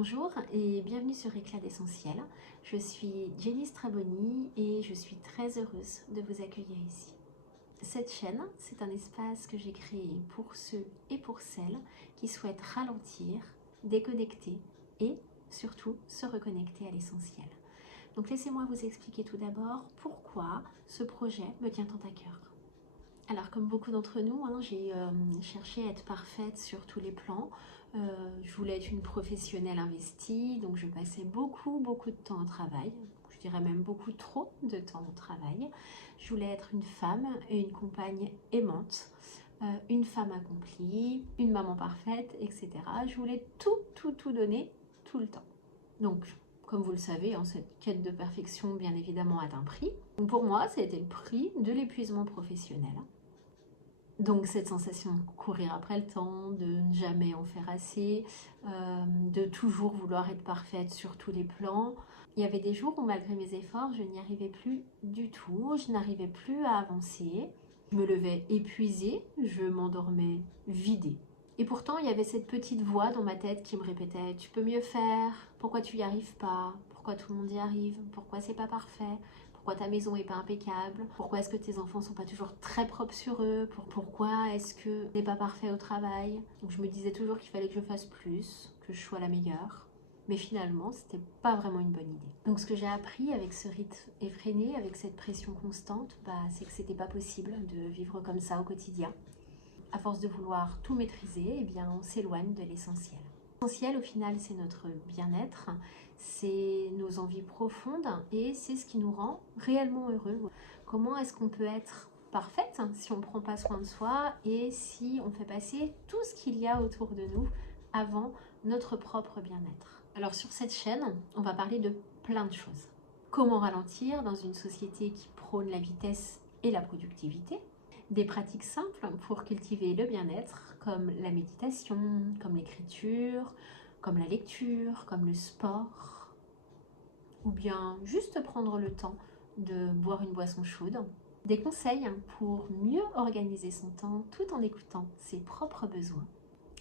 Bonjour et bienvenue sur Éclat d'Essentiel. Je suis Jenny Straboni et je suis très heureuse de vous accueillir ici. Cette chaîne, c'est un espace que j'ai créé pour ceux et pour celles qui souhaitent ralentir, déconnecter et surtout se reconnecter à l'essentiel. Donc laissez-moi vous expliquer tout d'abord pourquoi ce projet me tient tant à cœur. Alors comme beaucoup d'entre nous, j'ai cherché à être parfaite sur tous les plans. Je voulais être une professionnelle investie, donc je passais beaucoup de temps au travail. Je dirais même beaucoup trop de temps au travail. Je voulais être une femme et une compagne aimante, une femme accomplie, une maman parfaite, etc. Je voulais tout donner tout le temps. Donc, comme vous le savez, cette quête de perfection, bien évidemment, a un prix. Donc pour moi, ça a été le prix de l'épuisement professionnel. Donc cette sensation de courir après le temps, de ne jamais en faire assez, de toujours vouloir être parfaite sur tous les plans. Il y avait des jours où malgré mes efforts, je n'y arrivais plus du tout, je n'arrivais plus à avancer. Je me levais épuisée, je m'endormais vidée. Et pourtant, il y avait cette petite voix dans ma tête qui me répétait « Tu peux mieux faire, pourquoi tu n'y arrives pas, pourquoi tout le monde y arrive, pourquoi c'est pas parfait ?» Pourquoi ta maison n'est pas impeccable? Pourquoi est-ce que tes enfants sont pas toujours très propres sur eux? Pourquoi est-ce que tu n'es pas parfait au travail? Donc je me disais toujours qu'il fallait que je fasse plus, que je sois la meilleure. Mais finalement, c'était pas vraiment une bonne idée. Donc ce que j'ai appris avec ce rythme effréné, avec cette pression constante, c'est que c'était pas possible de vivre comme ça au quotidien. À force de vouloir tout maîtriser, on s'éloigne de l'essentiel. L'essentiel, au final, c'est notre bien-être, c'est nos envies profondes et c'est ce qui nous rend réellement heureux. Comment est-ce qu'on peut être parfaite si on ne prend pas soin de soi et si on fait passer tout ce qu'il y a autour de nous avant notre propre bien-être? Alors sur cette chaîne, on va parler de plein de choses. Comment ralentir dans une société qui prône la vitesse et la productivité? Des pratiques simples pour cultiver le bien-être, comme la méditation, comme l'écriture, comme la lecture, comme le sport, ou bien juste prendre le temps de boire une boisson chaude. Des conseils pour mieux organiser son temps tout en écoutant ses propres besoins.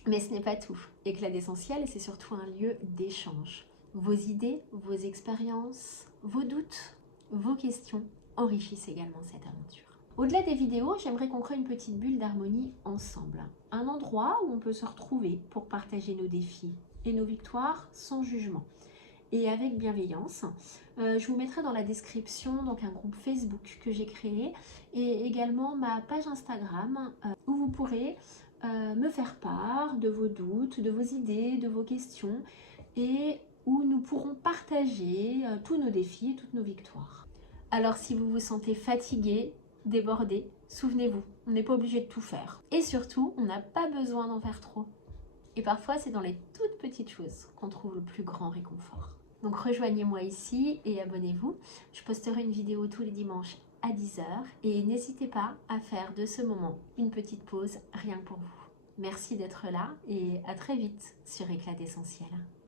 Mais ce n'est pas tout. Éclat d'Essentiel, c'est surtout un lieu d'échange. Vos idées, vos expériences, vos doutes, vos questions enrichissent également cette aventure. Au-delà des vidéos, j'aimerais qu'on crée une petite bulle d'harmonie ensemble. Un endroit où on peut se retrouver pour partager nos défis et nos victoires sans jugement et avec bienveillance. Je vous mettrai dans la description donc un groupe Facebook que j'ai créé et également ma page Instagram où vous pourrez me faire part de vos doutes, de vos idées, de vos questions et où nous pourrons partager tous nos défis et toutes nos victoires. Alors si vous vous sentez fatigué, débordé, souvenez-vous, on n'est pas obligé de tout faire. Et surtout, on n'a pas besoin d'en faire trop. Et parfois, c'est dans les toutes petites choses qu'on trouve le plus grand réconfort. Donc rejoignez-moi ici et abonnez-vous. Je posterai une vidéo tous les dimanches à 10 h et n'hésitez pas à faire de ce moment une petite pause rien que pour vous. Merci d'être là et à très vite sur Éclat d'Essentiel.